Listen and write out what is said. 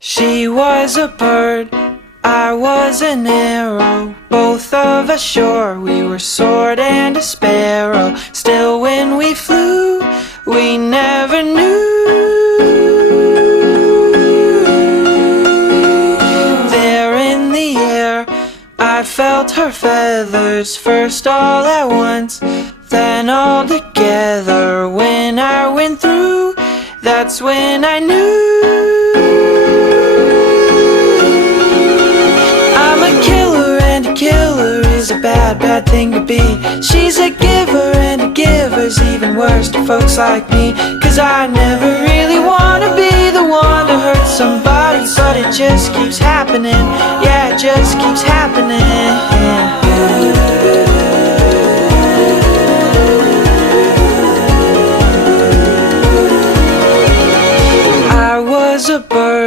She was a bird, I was an arrow. Both of us sure we were sword and a sparrow. Still when we flew, we never knew. There in the air, I felt her feathers, first all at once, then all together. When I went through, that's when I knew. I'm a killer, and a killer is a bad, bad thing to be. She's a giver, and a giver's even worse to folks like me. Cause I never really wanna be the one to hurt somebody, but it just keeps happening. Yeah, it just keeps happening. I was a bird.